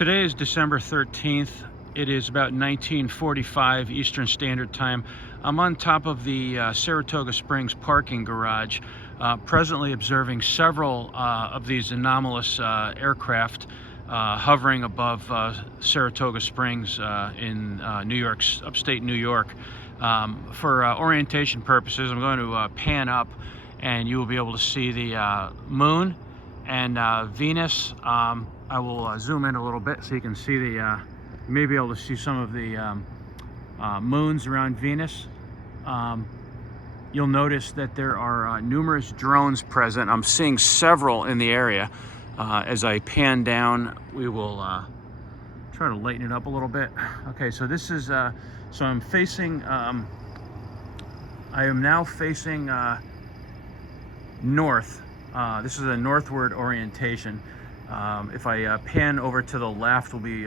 Today is December 13th. It is about 19:45 Eastern Standard Time. I'm on top of the Saratoga Springs parking garage, presently observing several of these anomalous aircraft hovering above Saratoga Springs in New York, upstate New York. For orientation purposes, I'm going to pan up, and you will be able to see the moon and Venus. I will zoom in a little bit so you can see the, you may be able to see some of the moons around Venus. You'll notice that there are numerous drones present. I'm seeing several in the area. As I pan down, we will try to lighten it up a little bit. Okay, so this is, so I'm facing, I am now facing north. This is a northward orientation. If I pan over to the left, we'll be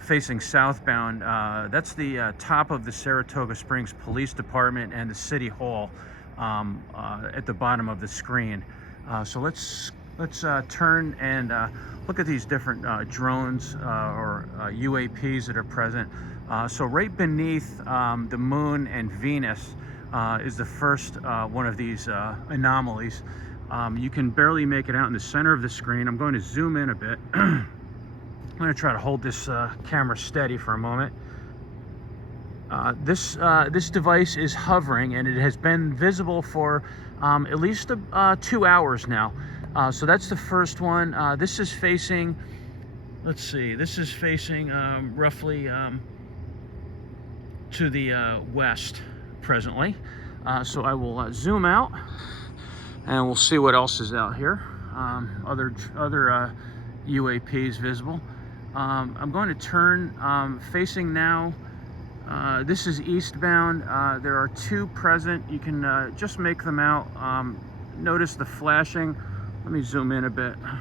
facing southbound. That's the top of the Saratoga Springs Police Department and the City Hall at the bottom of the screen. So let's turn and look at these different drones or UAPs that are present. So right beneath the moon and Venus is the first one of these anomalies. You can barely make it out in the center of the screen. I'm going to zoom in a bit. I'm going to try to hold this camera steady for a moment. This device is hovering, and it has been visible for at least 2 hours now. So that's the first one. This is facing, let's see, this is facing roughly to the west presently. So I will zoom out, and we'll see what else is out here. Other UAPs visible. I'm going to turn facing now. This is eastbound. There are two present. You can just make them out. Notice the flashing. Let me zoom in a bit. I'm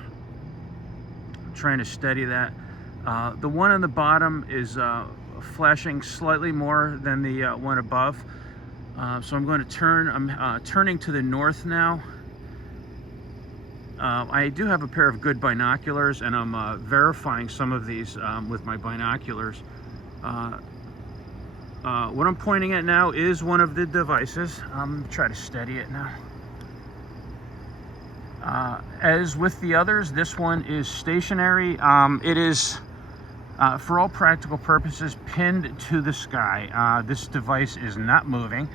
trying to steady that. The one on the bottom is flashing slightly more than the one above. So I'm going to turn. I'm turning to the north now. I do have a pair of good binoculars, and I'm verifying some of these with my binoculars. What I'm pointing at now is one of the devices. Try to steady it now. As with the others, this one is stationary. It is, for all practical purposes, pinned to the sky. This device is not moving.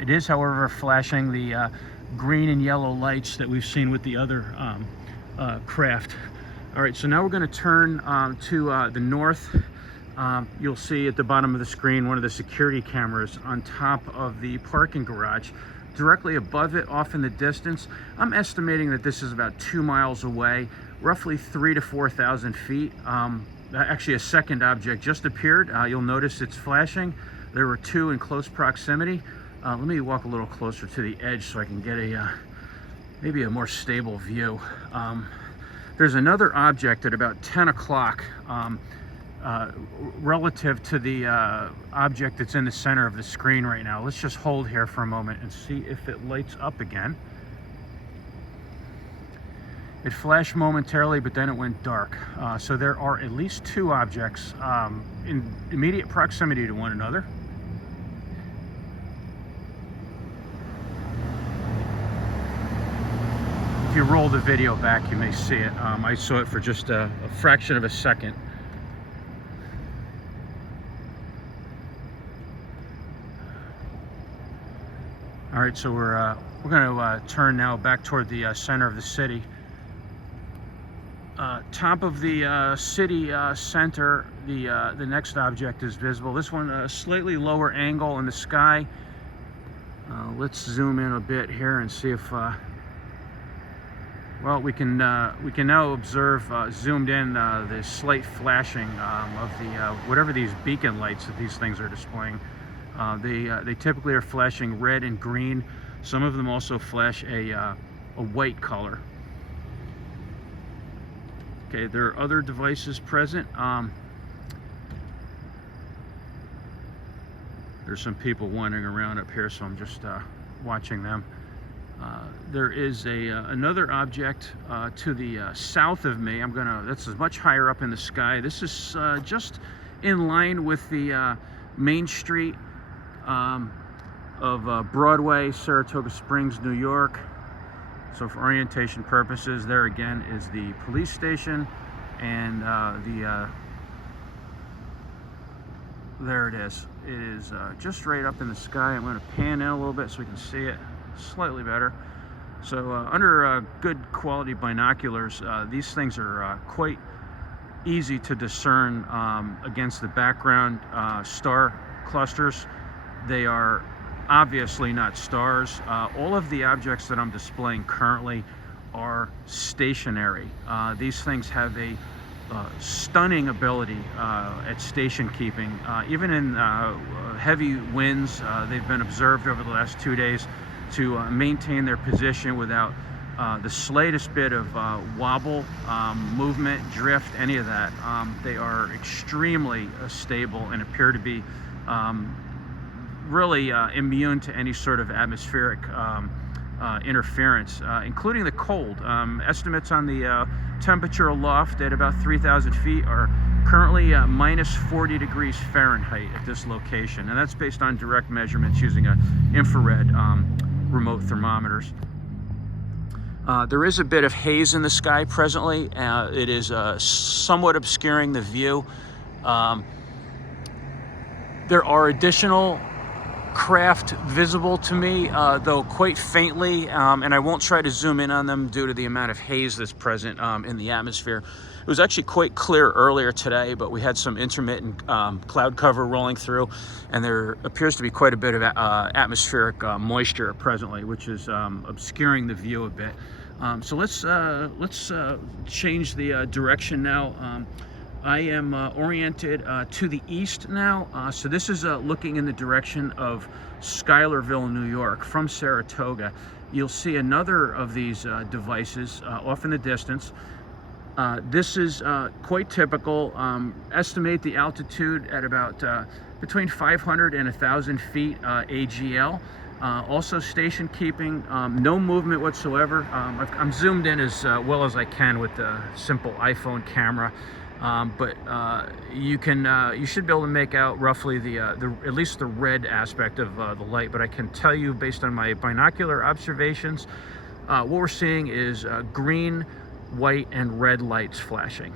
It is, however, flashing the green and yellow lights that we've seen with the other craft. All right, so now we're going to turn to the north. You'll see at the bottom of the screen one of the security cameras on top of the parking garage. Directly above it, off in the distance, I'm estimating that this is about 2 miles away, roughly 3,000 to 4,000 feet. Actually, a second object just appeared. You'll notice it's flashing. There were two in close proximity. Let me walk a little closer to the edge so I can get a maybe a more stable view. There's another object at about 10 o'clock relative to the object that's in the center of the screen right now. Let's just hold here for a moment and see if it lights up again. It flashed momentarily, but then it went dark. So there are at least two objects in immediate proximity to one another. If you roll the video back, you may see it. I saw it for just a fraction of a second. All right, so we're going to turn now back toward the center of the city. Top of the city center, the next object is visible. This one, a slightly lower angle in the sky. Let's zoom in a bit here and see if. Well, we can now observe zoomed in the slight flashing of the whatever these beacon lights that these things are displaying. They typically are flashing red and green. Some of them also flash a white color. Okay, there are other devices present. There's some people wandering around up here, so I'm just watching them. There is another object to the south of me. That's much higher up in the sky. This is just in line with the main street of Broadway, Saratoga Springs, New York. So for orientation purposes, there again is the police station, and there it is. It is just right up in the sky. I'm going to pan in a little bit so we can see it slightly better. So under good quality binoculars, these things are quite easy to discern against the background star clusters. They are obviously not stars. All of the objects that I'm displaying currently are stationary. These things have a stunning ability at station keeping. Even in heavy winds, they've been observed over the last 2 days to maintain their position without the slightest bit of wobble, movement, drift, any of that. They are extremely stable and appear to be really immune to any sort of atmospheric interference, including the cold. Estimates on the temperature aloft at about 3,000 feet are currently minus 40 degrees Fahrenheit at this location, and that's based on direct measurements using infrared remote thermometers. There is a bit of haze in the sky presently. It is somewhat obscuring the view. There are additional craft visible to me, though quite faintly, and I won't try to zoom in on them due to the amount of haze that's present in the atmosphere. It was actually quite clear earlier today, but we had some intermittent cloud cover rolling through, and there appears to be quite a bit of atmospheric moisture presently, which is obscuring the view a bit. So let's change the direction now. I am oriented to the east now, so this is looking in the direction of Schuylerville, New York. From Saratoga, you'll see another of these devices off in the distance. This is quite typical. Estimate the altitude at about between 500 and 1,000 feet AGL. Also station keeping, no movement whatsoever. I'm zoomed in as well as I can with the simple iPhone camera. But you should be able to make out roughly the at least the red aspect of the light. But I can tell you, based on my binocular observations, what we're seeing is green, white, and red lights flashing.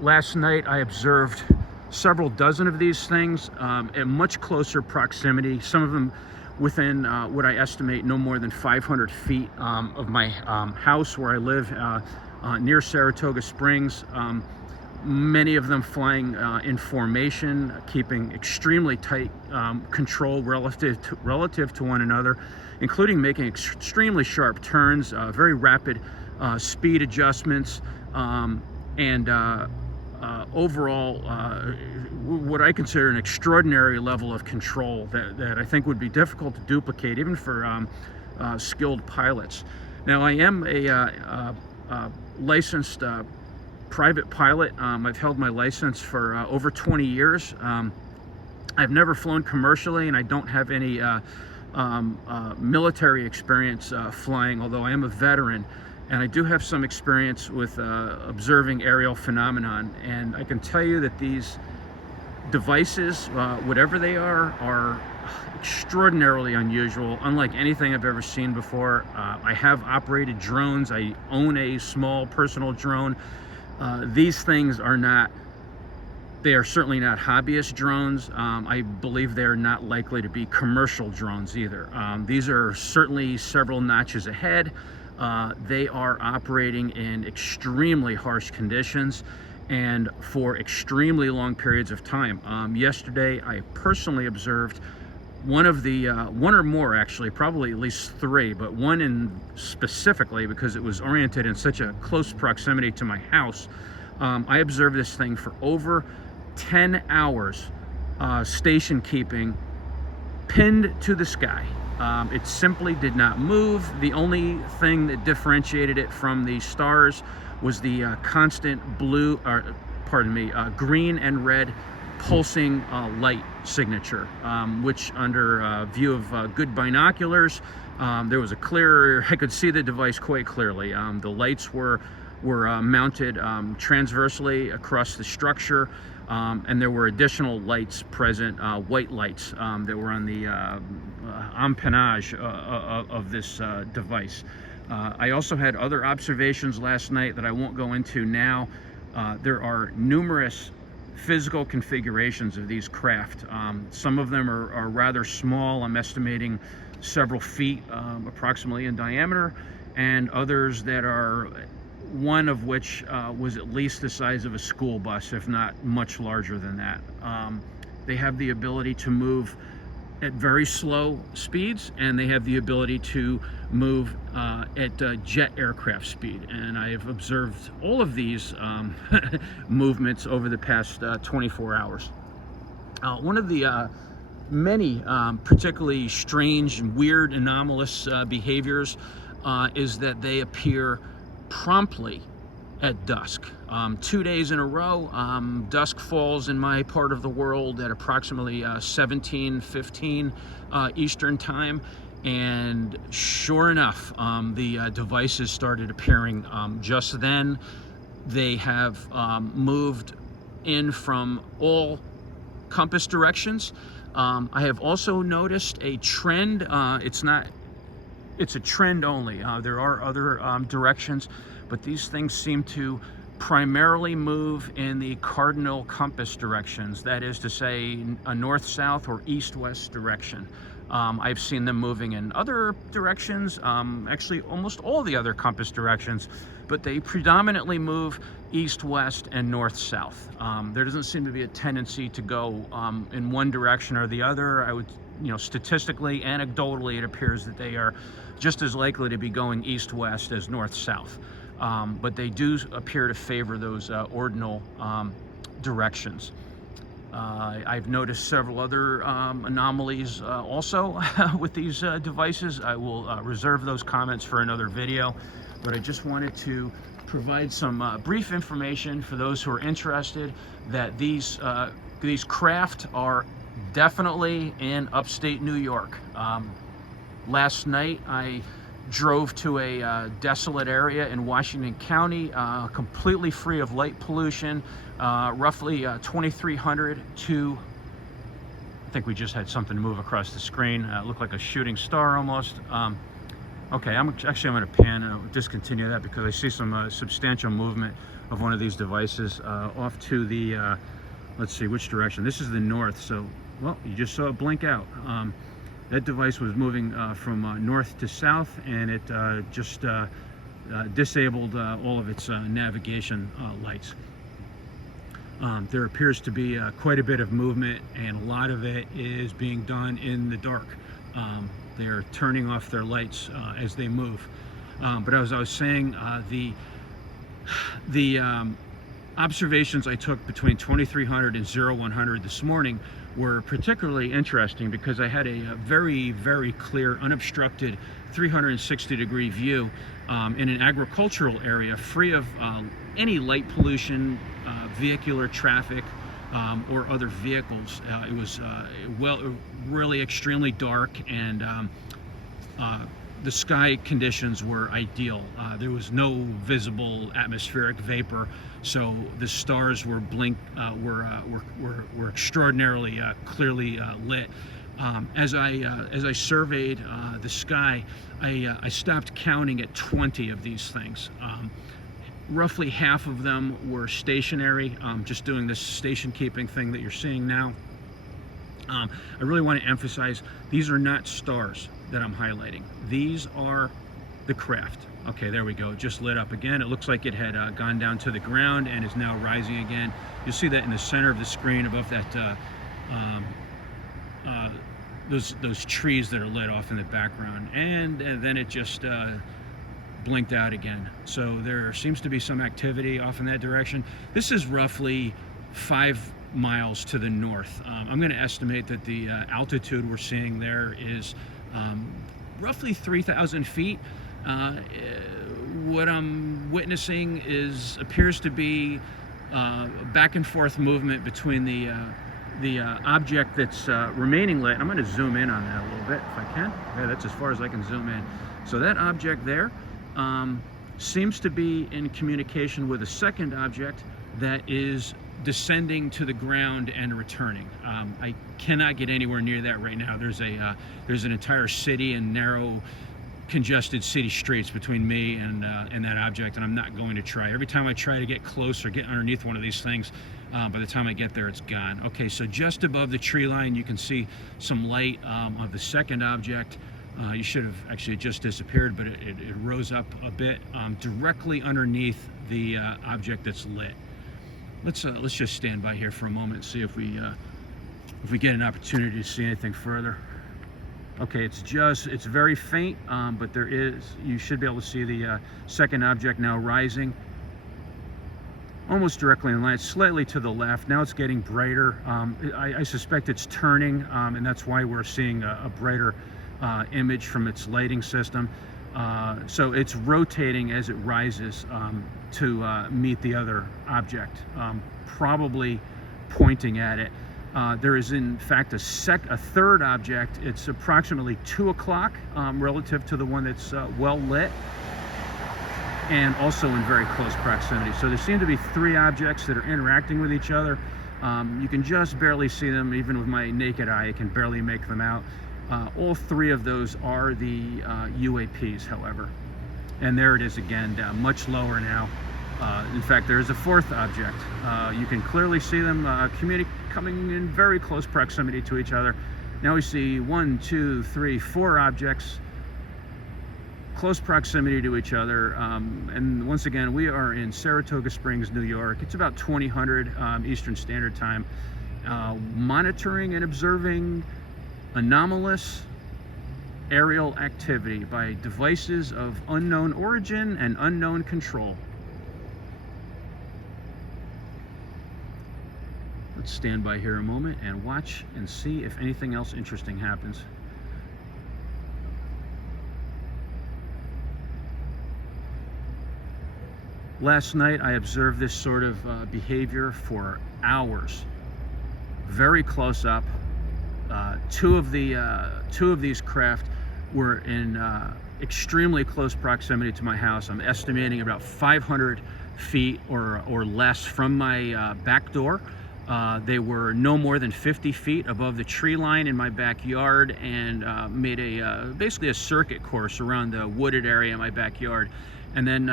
Last night I observed several dozen of these things at much closer proximity. Some of them within what I estimate no more than 500 feet of my house where I live. Near Saratoga Springs, many of them flying in formation, keeping extremely tight control relative to one another, including making extremely sharp turns, very rapid speed adjustments, and overall what I consider an extraordinary level of control that I think would be difficult to duplicate even for skilled pilots. Now, I am a licensed private pilot. I've held my license for over 20 years. I've never flown commercially, and I don't have any military experience flying, although I am a veteran, and I do have some experience with observing aerial phenomenon. And I can tell you that these devices, whatever they are extraordinarily unusual, unlike anything I've ever seen before. I have operated drones. I own a small personal drone. These things are not, they are certainly not hobbyist drones. I believe they're not likely to be commercial drones either. These are certainly several notches ahead. They are operating in extremely harsh conditions and for extremely long periods of time. Yesterday, I personally observed one or more, actually, probably at least three, but one in specifically because it was oriented in such a close proximity to my house. I observed this thing for over 10 hours, station keeping, pinned to the sky. It simply did not move. The only thing that differentiated it from the stars was the constant green and red pulsing light signature, which under view of good binoculars There was a clear, I could see the device quite clearly. The lights were mounted transversely across the structure, and there were additional lights present, white lights that were on the empennage of this device. I also had other observations last night that I won't go into now. There are numerous physical configurations of these craft. Some of them are rather small. I'm estimating several feet approximately in diameter, and others that are, one of which was at least the size of a school bus, if not much larger than that. They have the ability to move at very slow speeds, and they have the ability to move at jet aircraft speed. And I have observed all of these movements over the past 24 hours. One of the many particularly strange and weird anomalous behaviors is that they appear promptly at dusk. 2 days in a row, dusk falls in my part of the world at approximately 17:15 Eastern time, and sure enough, the devices started appearing just then. They have moved in from all compass directions. I have also noticed a trend. It's a trend only. There are other directions, but these things seem to primarily move in the cardinal compass directions. That is to say, a north-south or east-west direction. I've seen them moving in other directions, actually almost all the other compass directions, but they predominantly move east-west and north-south. There doesn't seem to be a tendency to go in one direction or the other. I would, statistically, anecdotally, it appears that they are just as likely to be going east-west as north-south. But they do appear to favor those ordinal directions. I've noticed several other anomalies also with these devices. I will reserve those comments for another video, but I just wanted to provide some brief information for those who are interested that these craft are definitely in upstate New York. Last night I drove to a desolate area in Washington County, completely free of light pollution, roughly 2,300 to, I think we just had something move across the screen, looked like a shooting star almost. Okay, I'm going to pan, discontinue that because I see some substantial movement of one of these devices off to the, let's see which direction. This is the north, so, well, you just saw it blink out. That device was moving from north to south, and it just disabled all of its navigation lights. There appears to be quite a bit of movement, and a lot of it is being done in the dark. They're turning off their lights as they move. But as I was saying, the observations I took between 2300 and 0100 this morning were particularly interesting because I had a very, very clear, unobstructed 360-degree view in an agricultural area free of any light pollution, vehicular traffic, or other vehicles. It was really extremely dark, and the sky conditions were ideal. There was no visible atmospheric vapor, so the stars were were extraordinarily clearly lit. As I surveyed the sky, I stopped counting at 20 of these things. Roughly half of them were stationary, just doing this station keeping thing that you're seeing now. I really want to emphasize, these are not stars that I'm highlighting. These are the craft. Okay, there we go. It just lit up again. It looks like it had gone down to the ground and is now rising again. You'll see that in the center of the screen above that those trees that are lit off in the background, and then it just blinked out again. So there seems to be some activity off in that direction. This is roughly 5 miles to the north. I'm going to estimate that the altitude we're seeing there is roughly 3,000 feet. What I'm witnessing appears to be back and forth movement between the the object that's remaining lit. I'm going to zoom in on that a little bit if I can. Yeah, that's as far as I can zoom in. So that object there seems to be in communication with a second object that is descending to the ground and returning. I cannot get anywhere near that right now. There's an entire city and narrow, congested city streets between me and that object, and I'm not going to try. Every time I try to get close or get underneath one of these things, by the time I get there, it's gone. Okay, so just above the tree line, you can see some light of the second object. You should have actually just disappeared, but it rose up a bit directly underneath the object that's lit. Let's just stand by here for a moment and see if we get an opportunity to see anything further. Okay, it's very faint, but you should be able to see the second object now rising almost directly in line, slightly to the left. Now it's getting brighter. I suspect it's turning, and that's why we're seeing a brighter image from its lighting system. So it's rotating as it rises to meet the other object, probably pointing at it. There is in fact a third object. It's approximately 2 o'clock relative to the one that's well lit, and also in very close proximity. So there seem to be 3 objects that are interacting with each other. You can just barely see them. Even with my naked eye, I can barely make them out. All 3 of those are the UAPs, however. And there it is again, down much lower now. In fact, there is a 4th object. You can clearly see them coming in very close proximity to each other. Now we see 1, 2, 3, 4 objects, close proximity to each other. And once again, we are in Saratoga Springs, New York. It's about 2000 Eastern Standard Time. Monitoring and observing anomalous aerial activity by devices of unknown origin and unknown control. Let's stand by here a moment and watch and see if anything else interesting happens. Last night I observed this sort of behavior for hours, very close up. Two of these craft were in extremely close proximity to my house. I'm estimating about 500 feet or less from my back door. They were no more than 50 feet above the tree line in my backyard, and made basically a circuit course around the wooded area in my backyard, and then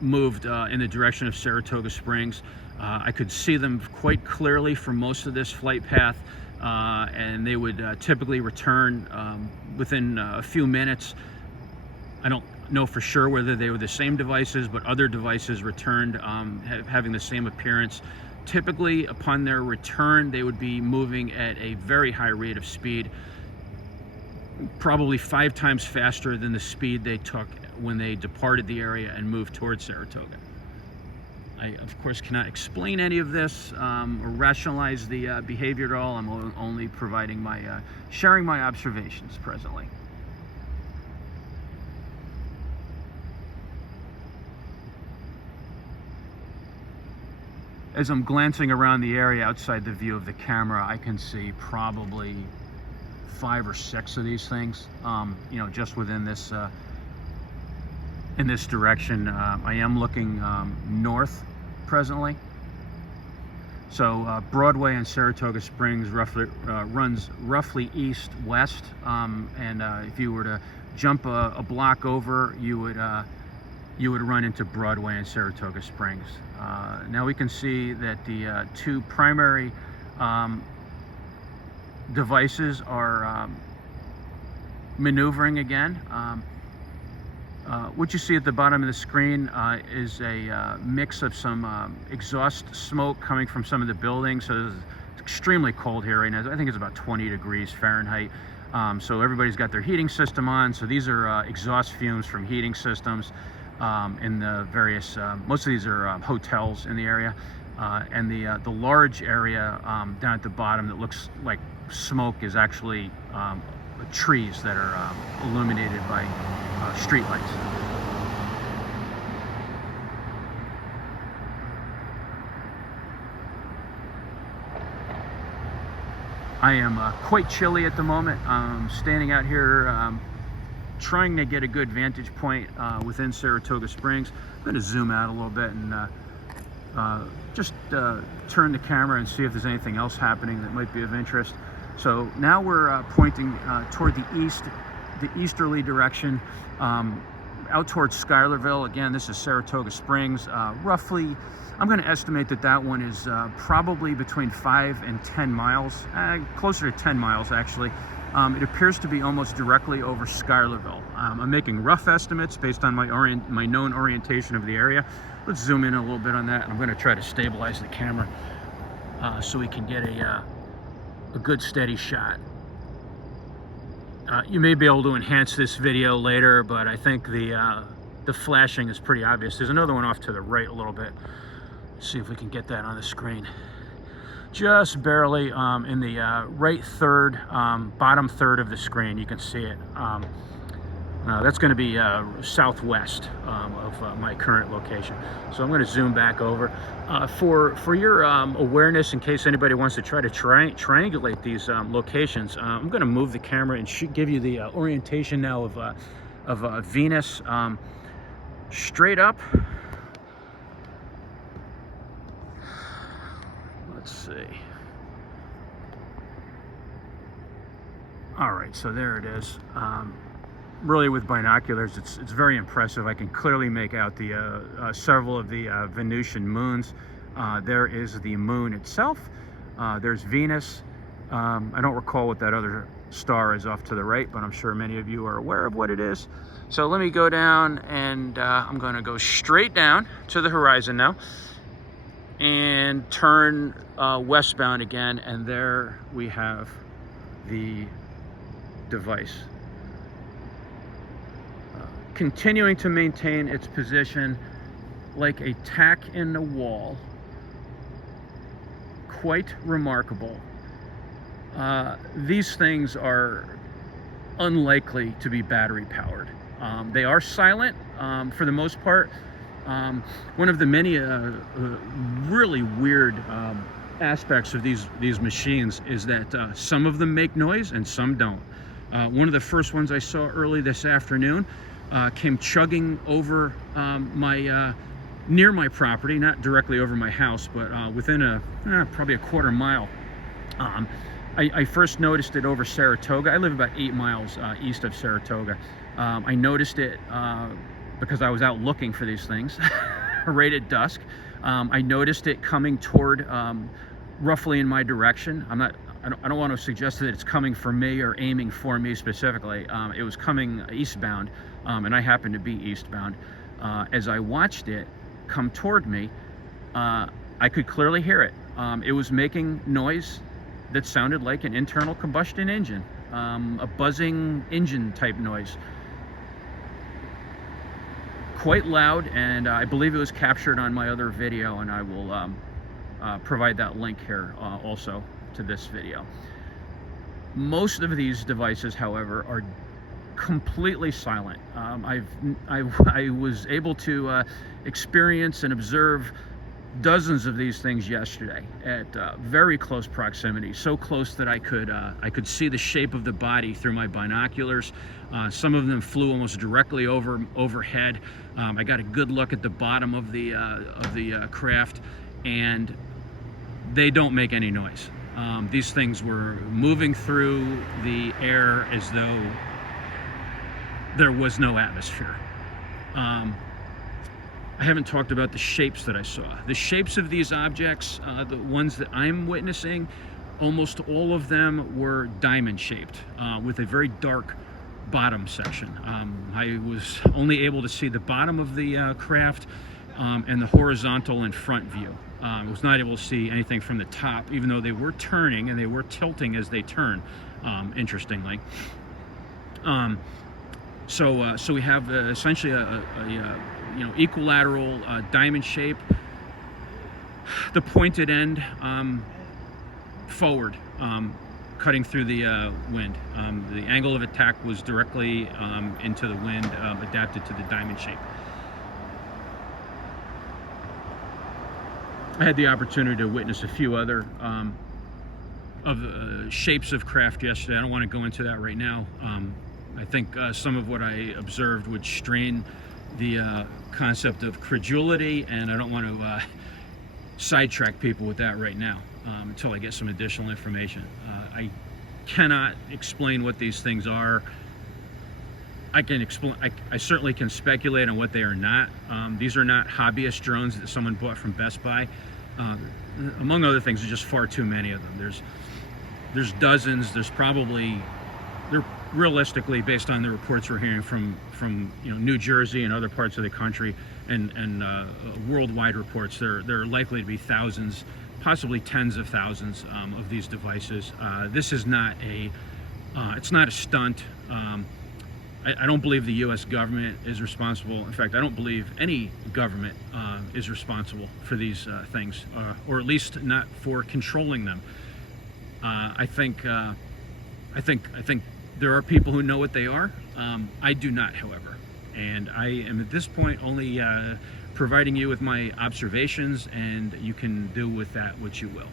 moved in the direction of Saratoga Springs. I could see them quite clearly for most of this flight path, and they would typically return within a few minutes. I don't know for sure whether they were the same devices, but other devices returned having the same appearance. Typically, upon their return, they would be moving at a very high rate of speed, probably 5 times faster than the speed they took when they departed the area and moved towards Saratoga. I, of course, cannot explain any of this or rationalize the behavior at all. I'm only providing sharing my observations presently. As I'm glancing around the area outside the view of the camera, I can see probably 5 or 6 of these things, you know, just within this in this direction. I am looking north presently. So Broadway and Saratoga Springs runs roughly east-west, and if you were to jump a block over, you would run into Broadway and Saratoga Springs. Now we can see that the 2 primary devices are maneuvering again. What you see at the bottom of the screen is a mix of some exhaust smoke coming from some of the buildings. So it's extremely cold here right now. I think it's about 20 degrees Fahrenheit. So everybody's got their heating system on. So these are exhaust fumes from heating systems in the various, most of these are hotels in the area. And the large area down at the bottom that looks like smoke is actually trees that are illuminated by street lights. I am quite chilly at the moment. I'm standing out here trying to get a good vantage point within Saratoga Springs. I'm going to zoom out a little bit and just turn the camera and see if there's anything else happening that might be of interest. So now we're pointing toward the east, the easterly direction, out towards Schuylerville. Again, this is Saratoga Springs. Roughly, I'm going to estimate that that one is probably between 5 and 10 miles, closer to 10 miles actually. It appears to be almost directly over Schuylerville. I'm making rough estimates based on my known orientation of the area. Let's zoom in a little bit on that. I'm going to try to stabilize the camera so we can get a good steady shot. You may be able to enhance this video later, but I think the flashing is pretty obvious. There's another one off to the right a little bit. Let's see if we can get that on the screen. Just barely in the right third, bottom third of the screen, you can see it. That's going to be southwest of my current location. So I'm going to zoom back over. For your awareness, in case anybody wants to try to triangulate these locations, I'm going to move the camera and give you the orientation now of Venus. Straight up. Let's see. All right, so there it is. Really, with binoculars, it's very impressive. I can clearly make out the several of the Venusian moons. There is the moon itself. There's Venus. I don't recall what that other star is off to the right, but I'm sure many of you are aware of what it is. So let me go down, and I'm going to go straight down to the horizon now and turn westbound again, and there we have the device. Continuing to maintain its position like a tack in the wall. Quite remarkable. These things are unlikely to be battery powered. They are silent for the most part. One of the many really weird aspects of these machines is that some of them make noise and some don't. One of the first ones I saw early this afternoon came chugging over near my property, not directly over my house, but within probably a quarter mile. I first noticed it over Saratoga. I live about 8 miles east of Saratoga. I noticed it because I was out looking for these things right at dusk. I noticed it coming toward roughly in my direction. I don't want to suggest that it's coming for me or aiming for me specifically. It was coming eastbound, and I happened to be eastbound. As I watched it come toward me, I could clearly hear it. It was making noise that sounded like an internal combustion engine, a buzzing engine type noise. Quite loud, and I believe it was captured on my other video, and I will provide that link here also to this video. Most of these devices, however, are completely silent. I was able to experience and observe dozens of these things yesterday at very close proximity, so close that I could see the shape of the body through my binoculars. Some of them flew almost directly overhead. I got a good look at the bottom of the craft, and they don't make any noise. These things were moving through the air as though there was no atmosphere. I haven't talked about the shapes that I saw. The shapes of these objects, the ones that I'm witnessing, almost all of them were diamond shaped with a very dark bottom section. I was only able to see the bottom of the craft and the horizontal and front view. I was not able to see anything from the top, even though they were turning and they were tilting as they turn, interestingly. So we have essentially a equilateral diamond shape. The pointed end forward, cutting through the wind. The angle of attack was directly into the wind, adapted to the diamond shape. I had the opportunity to witness a few other shapes of craft yesterday. I don't want to go into that right now. I think some of what I observed would strain the concept of credulity, and I don't want to sidetrack people with that right now until I get some additional information. I cannot explain what these things are. I certainly can speculate on what they are not. These are not hobbyist drones that someone bought from Best Buy. Among other things, there's just far too many of them. There's dozens. They're realistically, based on the reports we're hearing from New Jersey and other parts of the country, and worldwide reports, there are likely to be thousands, possibly tens of thousands of these devices. This is not it's not a stunt. I don't believe the U.S. government is responsible. In fact, I don't believe any government is responsible for these things, or at least not for controlling them. I think there are people who know what they are. I do not, however, and I am at this point only providing you with my observations, and you can do with that what you will.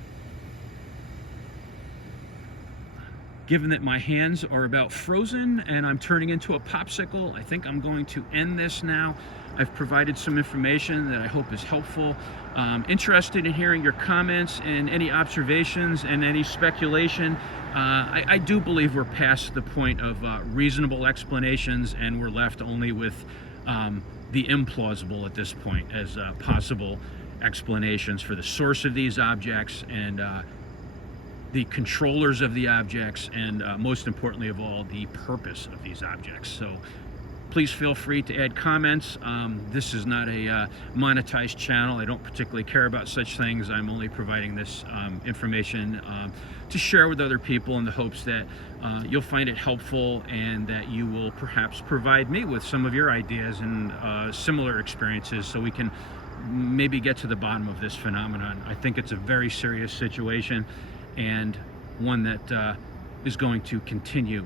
Given that my hands are about frozen and I'm turning into a popsicle, I think I'm going to end this now. I've provided some information that I hope is helpful. Interested in hearing your comments and any observations and any speculation. I do believe we're past the point of reasonable explanations, and we're left only with the implausible at this point as possible explanations for the source of these objects and the controllers of the objects, and most importantly of all, the purpose of these objects. So please feel free to add comments. This is not a monetized channel. I don't particularly care about such things. I'm only providing this information to share with other people in the hopes that you'll find it helpful, and that you will perhaps provide me with some of your ideas and similar experiences, so we can maybe get to the bottom of this phenomenon. I think it's a very serious situation, and one that is going to continue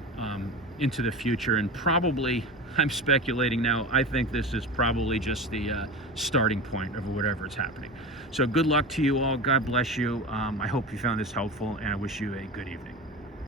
into the future, and probably, I'm speculating now, I think this is probably just the starting point of whatever is happening. So good luck to you all. God bless you. I hope you found this helpful, and I wish you a good evening.